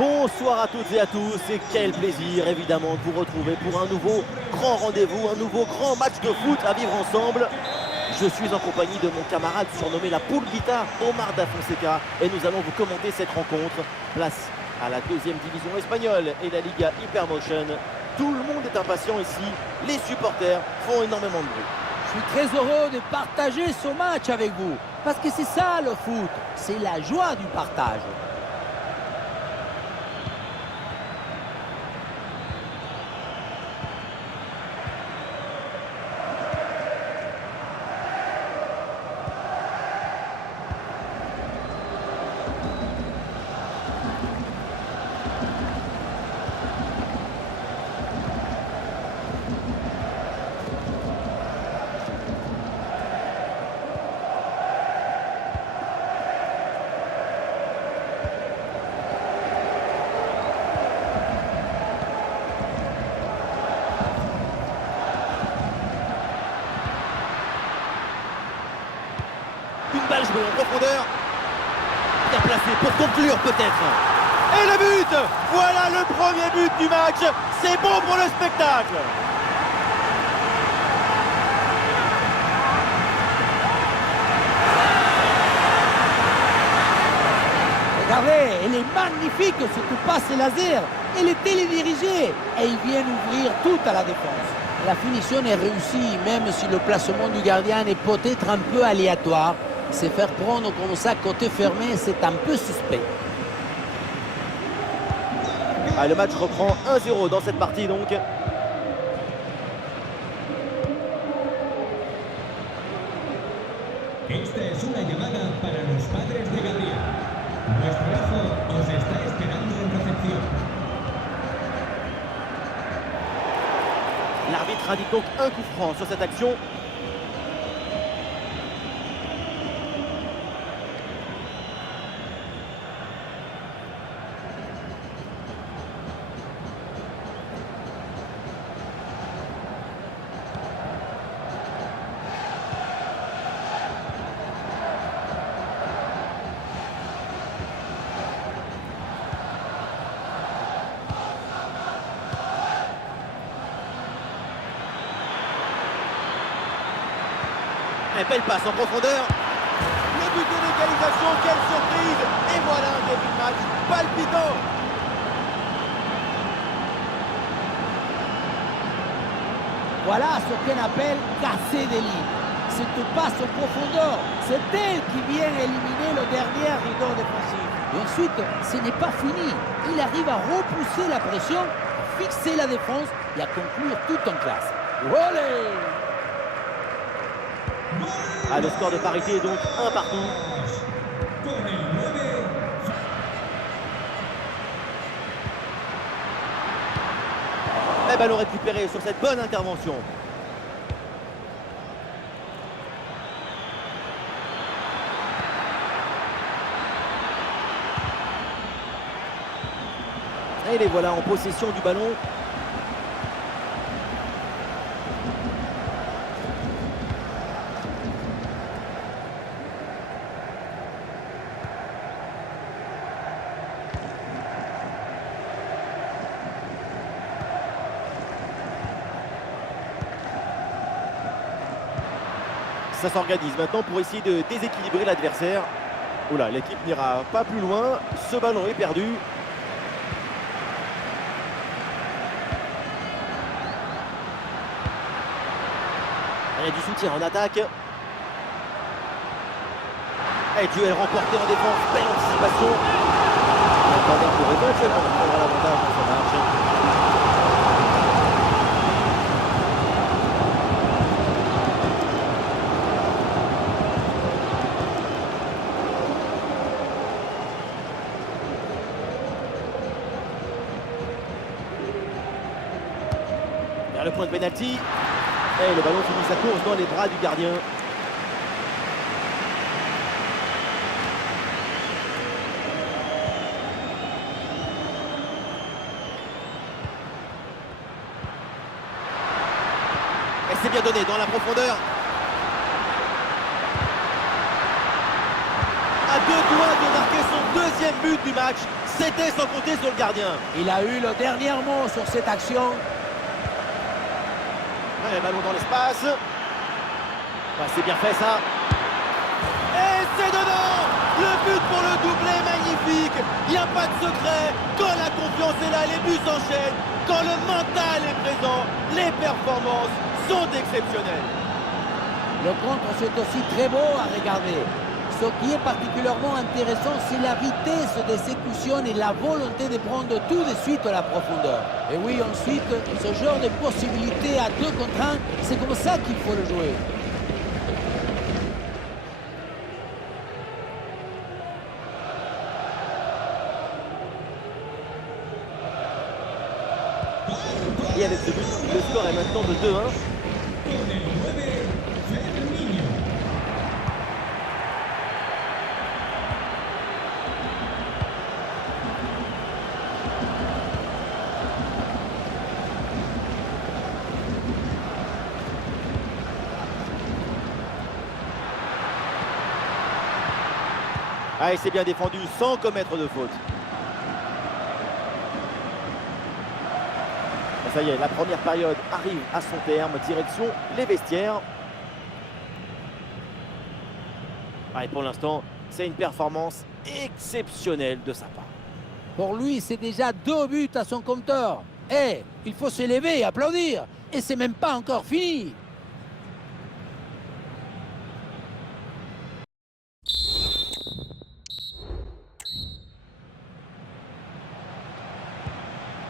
Bonsoir à toutes et à tous et quel plaisir évidemment de vous retrouver pour un nouveau grand rendez-vous, un nouveau grand match de foot à vivre ensemble. Je suis en compagnie de mon camarade surnommé la poule guitare, Omar Da Fonseca, et nous allons vous commenter cette rencontre. Place à la deuxième division espagnole et la Liga Hypermotion. Tout le monde est impatient ici, les supporters font énormément de bruit. Je suis très heureux de partager ce match avec vous, parce que c'est ça le foot, c'est la joie du partage. Une balle jouée en profondeur. Bien placé pour conclure peut-être. Et le but! Voilà le premier but du match. C'est bon pour le spectacle. Regardez, elle est magnifique cette passe laser. Elle est télédirigée et il vient ouvrir tout à la défense. La finition est réussie, même si le placement du gardien est peut-être un peu aléatoire. Se faire prendre comme ça côté fermé, c'est un peu suspect. Ah, le match reprend 1-0 dans cette partie donc. Esta es una llamada para los padres de Gabriel. Nuestro hijo os está esperando en recepción. L'arbitre indique donc un coup franc sur cette action. Un belle passe en profondeur. Le but de l'égalisation, quelle surprise! Et voilà un début de match palpitant. Voilà ce qu'on appelle casser des lignes. Cette passe en profondeur, c'est elle qui vient éliminer le dernier rideau défensif. Et ensuite, ce n'est pas fini. Il arrive à repousser la pression, à fixer la défense et à conclure tout en classe. Olé! Ah, le score de parité est donc 1 partout. Con el 9. Et ballon récupéré sur cette bonne intervention. Et les voilà en possession du ballon. Ça s'organise maintenant pour essayer de déséquilibrer l'adversaire. Oula, l'équipe n'ira pas plus loin. Ce ballon est perdu. Il y a du soutien en attaque. Et duel remporté en défense. Belle anticipation. Un corner pour éventuellement prendre l'avantage dans ce match. Vers le point de pénalty. Et le ballon finit sa course dans les bras du gardien. Et c'est bien donné dans la profondeur. À deux doigts de marquer son deuxième but du match. C'était sans compter sur le gardien. Il a eu le dernier mot sur cette action. Ouais, ballon dans l'espace. Ouais, c'est bien fait ça. Et c'est dedans. Le but pour le doublé, magnifique. Il n'y a pas de secret. Quand la confiance est là, les buts s'enchaînent. Quand le mental est présent, les performances sont exceptionnelles. Le contre, c'est aussi très beau à regarder. Ce qui est particulièrement intéressant, c'est la vitesse d'exécution et la volonté de prendre tout de suite à la profondeur. Et oui, ensuite, ce genre de possibilité à 2 contre 1, c'est comme ça qu'il faut le jouer. Et avec ce but, le score est maintenant de 2-1. Con el 9, Fermiño. Ah, et c'est bien défendu sans commettre de faute. Ça y est, la première période arrive à son terme, direction les vestiaires. Ah, et pour l'instant, c'est une performance exceptionnelle de sa part. Pour lui, c'est déjà 2 buts à son compteur. Et il faut se lever et applaudir. Et c'est même pas encore fini.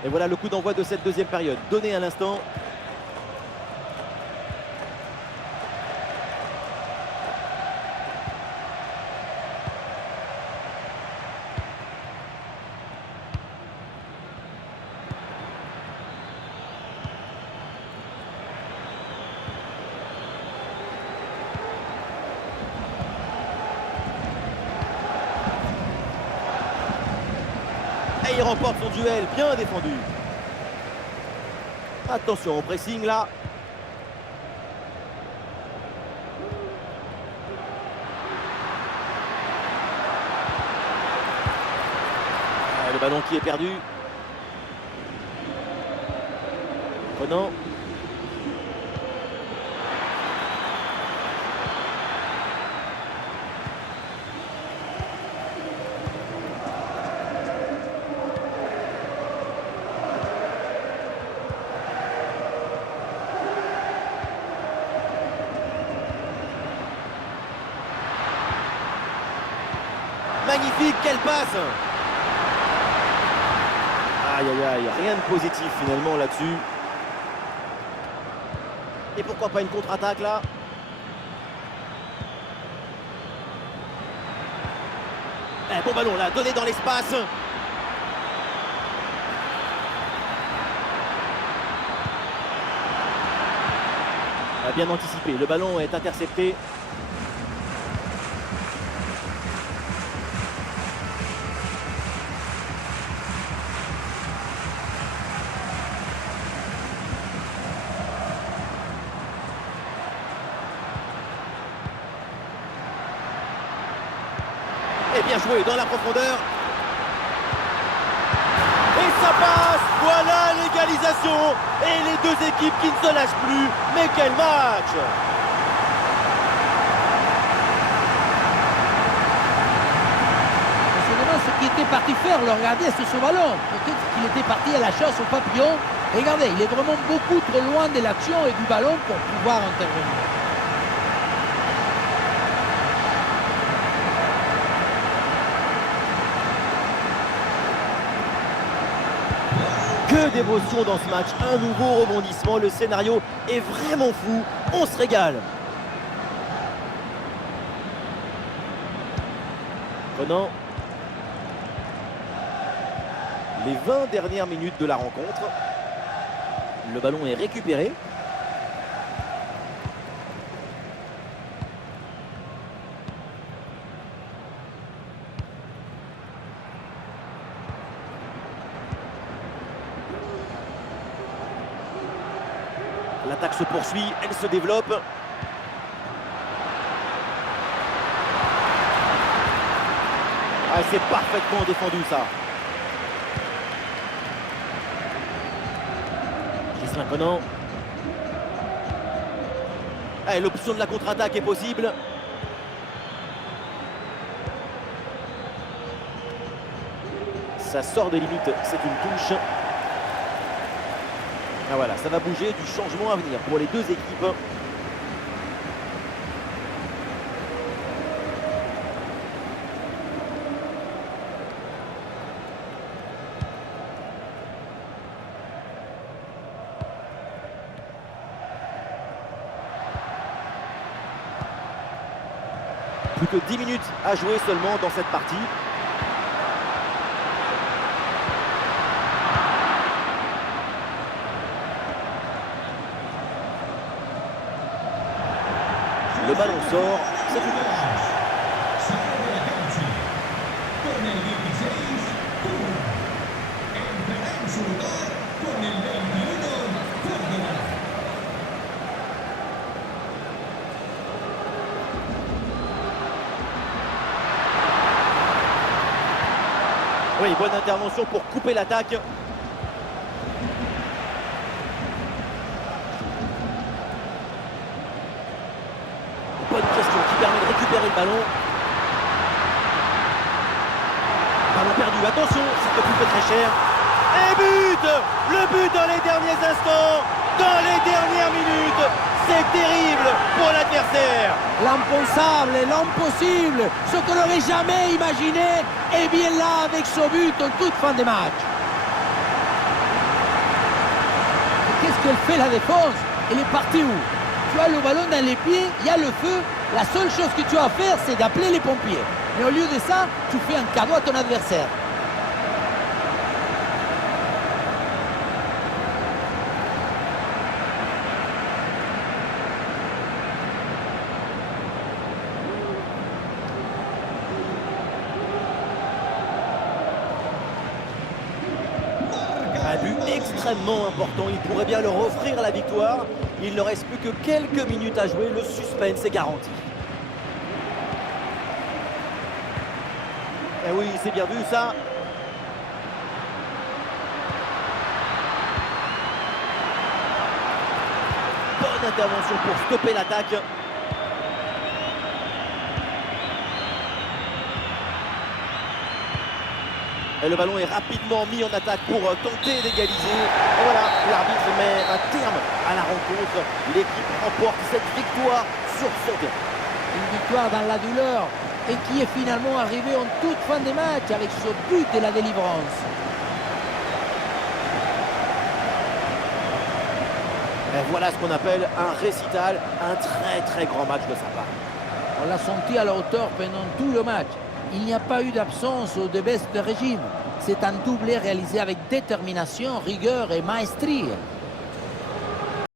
Et voilà le coup d'envoi de cette deuxième période, donné à l'instant. Et il remporte son duel, bien défendu. Attention au pressing là. Ah, le ballon qui est perdu. Prenant. Magnifique, quelle passe! Aïe aïe aïe, rien de positif finalement là-dessus. Et pourquoi pas une contre-attaque là? Bon ballon là, donné dans l'espace. Bien anticipé, le ballon est intercepté. Et bien joué dans la profondeur. Et ça passe. Voilà l'égalisation. Et les deux équipes qui ne se lâchent plus. Mais quel match! Ce qui était parti faire, le regarder, c'est ce ballon. Peut-être qu'il était parti à la chasse au papillon. Regardez, il est vraiment beaucoup trop loin de l'action et du ballon pour pouvoir intervenir. Que d'émotion dans ce match, un nouveau rebondissement, le scénario est vraiment fou, on se régale. Prenant les 20 dernières minutes de la rencontre, le ballon est récupéré. L'attaque se poursuit, elle se développe. Ah, Ah, c'est parfaitement défendu ça. Gislain Conan. Ah, l'option de la contre-attaque est possible. Ça sort des limites, c'est une touche. Ah voilà, ça va bouger, du changement à venir pour les deux équipes. Plus que 10 minutes à jouer seulement dans cette partie. Le ballon sort, c'est une touche. Sale de la cancha. Con el 16, Cuba. Entrará en su lugar con el 21, Córdoba. Oui, bonne intervention pour couper l'attaque. Bonne question qui permet de récupérer le ballon. Ballon perdu, attention, ça peut coûter très cher. Et but! Le but dans les derniers instants, dans les dernières minutes. C'est terrible pour l'adversaire. L'impensable, l'impossible, ce qu'on n'aurait jamais imaginé, est bien là avec ce but en toute fin de match. Et qu'est-ce qu'elle fait la défense? Elle est partie où? Tu as le ballon dans les pieds, il y a le feu. La seule chose que tu as à faire, c'est d'appeler les pompiers. Mais au lieu de ça, tu fais un cadeau à ton adversaire. Un but extrêmement important, il pourrait bien leur offrir la victoire. Il ne reste plus que quelques minutes à jouer, le suspense est garanti. Eh oui, c'est bien vu ça. Bonne intervention pour stopper l'attaque. Et le ballon est rapidement mis en attaque pour tenter d'égaliser. Et voilà, l'arbitre met un terme à la rencontre. L'équipe remporte cette victoire sur son terrain. Une victoire dans la douleur et qui est finalement arrivée en toute fin de match avec ce but de la délivrance. Et voilà ce qu'on appelle un récital, un très très grand match de sa part. On l'a senti à la hauteur pendant tout le match. Il n'y a pas eu d'absence ou de baisse de régime. C'est un doublé réalisé avec détermination, rigueur et maestrie.